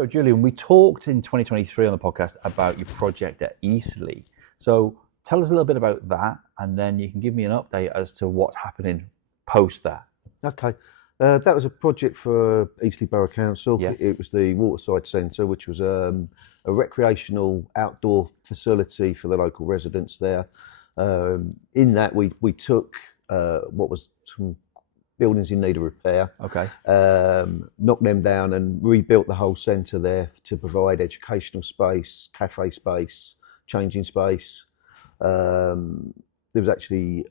So, Julian, we talked in 2023 on the podcast about your project at Eastley. So, tell us a little bit about that, and then you can give me an update as to what's happening post that. Okay. That was a project for Eastley Borough Council. Yeah. It was the Waterside Centre, which was a recreational outdoor facility for the local residents there. In that, we took what was some buildings in need of repair, Okay. knocked them down and rebuilt the whole centre there to provide educational space, cafe space, changing space. There was actually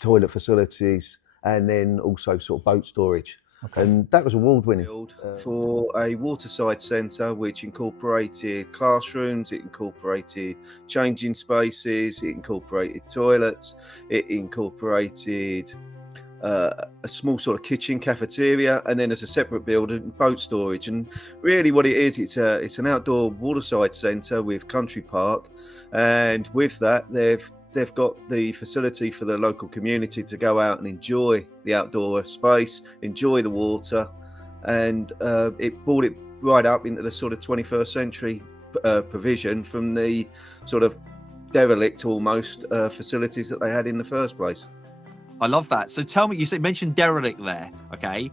toilet facilities, and then also sort of boat storage. Okay. And that was award-winning. For a Waterside centre, which incorporated classrooms, it incorporated changing spaces, it incorporated toilets, it incorporated a small sort of kitchen cafeteria, and then as a separate building, boat storage. And really what it is, it's an outdoor waterside centre with country park, and with that they've got the facility for the local community to go out and enjoy the outdoor space, enjoy the water, and it brought it right up into the sort of 21st century provision from the sort of derelict almost facilities that they had in the first place. I love that. So tell me, you mentioned derelict there, okay?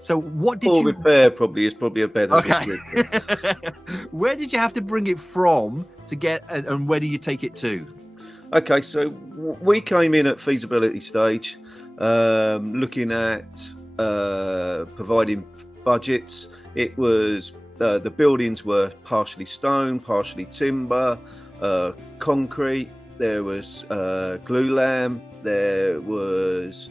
So what did Poor you... repair probably is a better Okay. description. Where did you have to bring it from to get, and where do you take it to? Okay, so we came in at feasibility stage, looking at providing budgets. It was the buildings were partially stone, partially timber, concrete. There was glulam. There was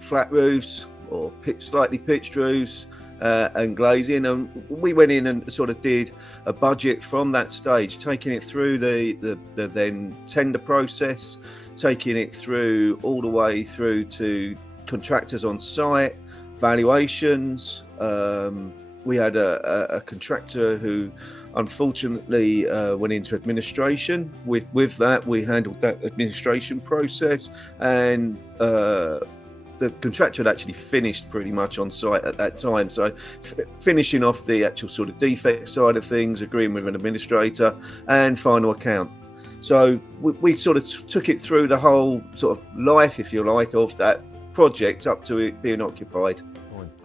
flat roofs or slightly pitched roofs. And glazing, and we went in and sort of did a budget from that stage, taking it through the then tender process, taking it through all the way through to contractors on site, valuations. We had a contractor who unfortunately went into administration. With that, we handled that administration process, and the contractor had actually finished pretty much on site at that time. So finishing off the actual sort of defect side of things, agreeing with an administrator, and final account. So we sort of took it through the whole sort of life, if you like, of that project up to it being occupied.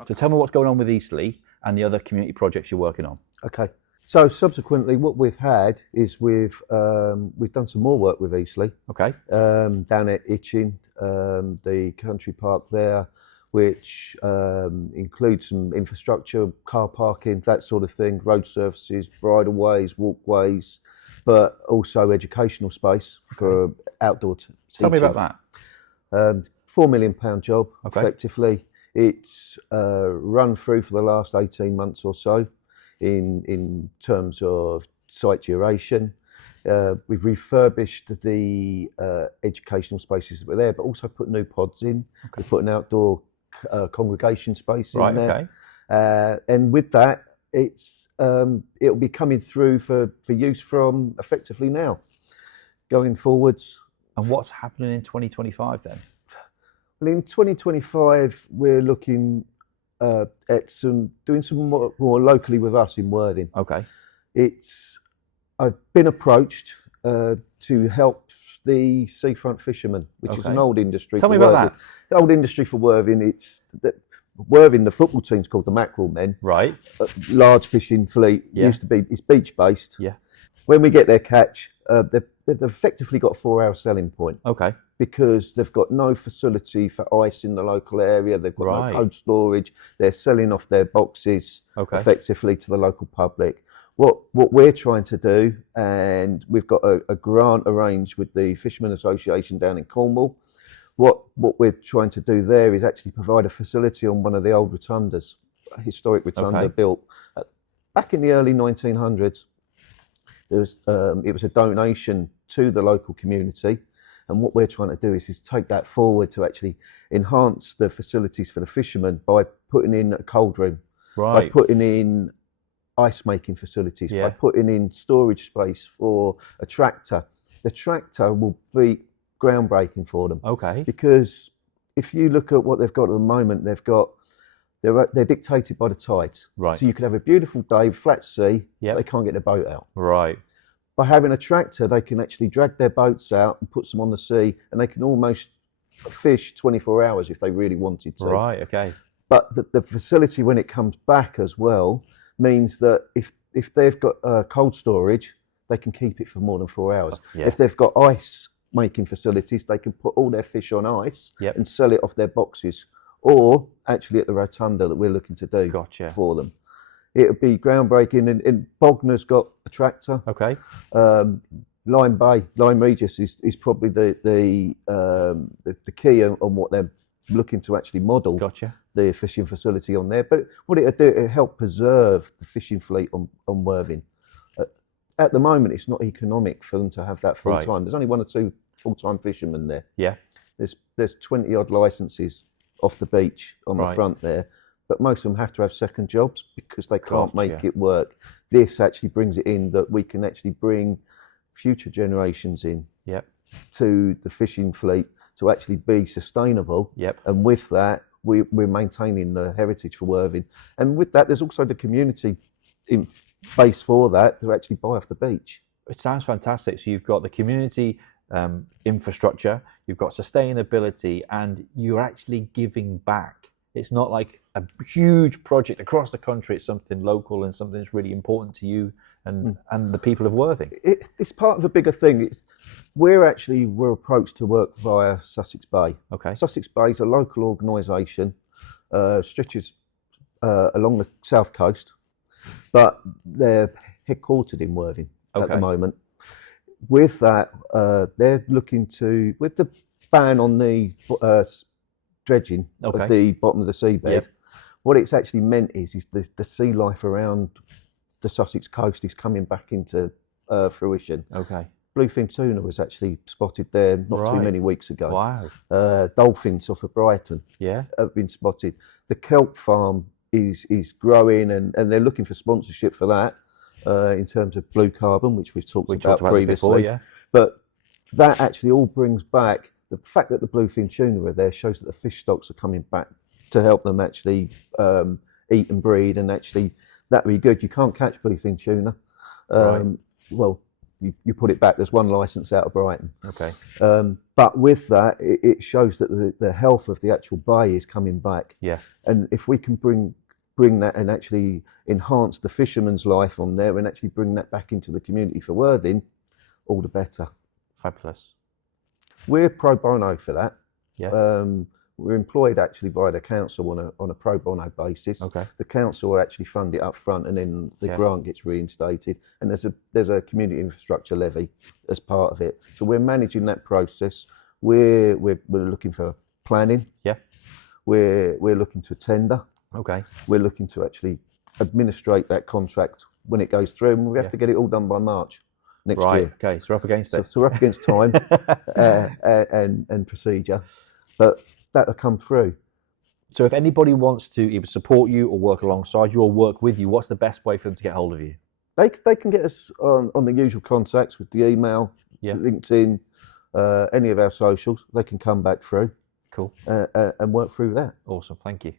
So, tell me what's going on with Eastley and the other community projects you're working on. Okay. So subsequently, what we've had is we've done some more work with Eastley. Okay. Down at Itching, the country park there, which includes some infrastructure, car parking, that sort of thing, road surfaces, bridleways, walkways, but also educational space for outdoor teaching. Tell me about that. £4 million job, Okay. effectively. It's run through for the last 18 months or so in terms of site duration. We've refurbished the educational spaces that were there, but also put new pods in. Okay. We put an outdoor congregation space in there. Okay. And with that, it'll be coming through for use from effectively now, going forwards. And what's happening in 2025 then? Well, in 2025, we're looking at doing some more locally with us in Worthing. Okay. I've been approached to help the Seafront Fishermen, which is an Okay. old industry. Tell for me about Worthing. The old industry for Worthing. Worthing, the football team's called the Mackerel Men. Right. Large fishing fleet. Yeah. It's beach based. Yeah. When we get their catch, they've effectively got a 4-hour selling point. Okay. Because they've got no facility for ice in the local area, they've got Right. no cold storage, they're selling off their boxes Okay. effectively to the local public. What we're trying to do, and we've got a grant arranged with the Fishermen Association down in Cornwall, what we're trying to do there is actually provide a facility on one of the old rotundas, a historic rotunda Okay. built back in the early 1900s. It was a donation to the local community. And what we're trying to do is take that forward to actually enhance the facilities for the fishermen by putting in a cold room, by Right. putting in ice making facilities, Yeah. by putting in storage space for a tractor. The tractor will be groundbreaking for them, Okay. because if you look at what they've got at the moment, they've got they're dictated by the tides. Right. So you could have a beautiful day, flat sea, Yep. they can't get their boat out. Right. By having a tractor, they can actually drag their boats out and put them on the sea, and they can almost fish 24 hours if they really wanted to. Right. Okay. But the facility, when it comes back as well, means that if they've got cold storage, they can keep it for more than 4 hours. Yeah. If they've got ice making facilities, they can put all their fish on ice Yep. and sell it off their boxes, or actually at the rotunda that we're looking to do Gotcha. for them. It would be groundbreaking. And Bognar's got a tractor. Okay. Lyme Regis is probably the key on what they're looking to actually model Gotcha. the fishing facility on there. But what it'll do, it'll help preserve the fishing fleet on Worthing. At the moment, it's not economic for them to have that full time. Right. There's only 1 or 2 full-time fishermen there. Yeah. There's 20 odd licenses off the beach on the Right. front there, but most of them have to have second jobs because they can't make Gotcha. it work. This actually brings it in that we can actually bring future generations in Yep. to the fishing fleet to actually be sustainable. Yep. And with that, we're maintaining the heritage for Worthing. And with that, there's also the community in base for that to actually buy off the beach. It sounds fantastic. So you've got the community infrastructure, you've got sustainability, and you're actually giving back. It's not like a huge project across the country. It's something local and something that's really important to you and the people of Worthing. It's part of a bigger thing. We're approached to work via Sussex Bay. Okay. Sussex Bay is a local organisation, stretches along the south coast, but they're headquartered in Worthing at Okay. the moment. With that, they're looking to, with the ban on the dredging Okay. at the bottom of the seabed, Yep. what it's actually meant is the sea life around the Sussex coast is coming back into fruition. Okay. Bluefin tuna was actually spotted there not too Right. many weeks ago. Wow. Dolphins off of Brighton Yeah. have been spotted. The kelp farm is growing, and they're looking for sponsorship for that in terms of blue carbon, which we've talked We about talked about it previously. before, yeah. But that actually all brings back the fact that the bluefin tuna are there shows that the fish stocks are coming back to help them actually eat and breed, and actually that'd be good. You can't catch bluefin tuna. Right. Well, you put it back. There's one license out of Brighton. Okay. But with that, it shows that the health of the actual bay is coming back. Yeah. And if we can bring that and actually enhance the fisherman's life on there and actually bring that back into the community for Worthing, all the better. Fabulous. We're pro bono for that. Yeah. We're employed actually by the council on a pro bono basis. Okay. The council will actually fund it up front, and then the Yeah. grant gets reinstated. And there's a community infrastructure levy as part of it. So we're managing that process. We're looking for planning. Yeah. We're looking to tender. Okay. We're looking to actually administrate that contract when it goes through, and we have Yeah. to get it all done by March next Right. year. Okay. So we're up against So, it. so we're up against time and procedure, but that'll come through. So if anybody wants to either support you or work alongside you or work with you, what's the best way for them to get hold of you? They can get us on the usual contacts with the email, Yeah. LinkedIn, any of our socials. They can come back through Cool. and work through that. Awesome. Thank you.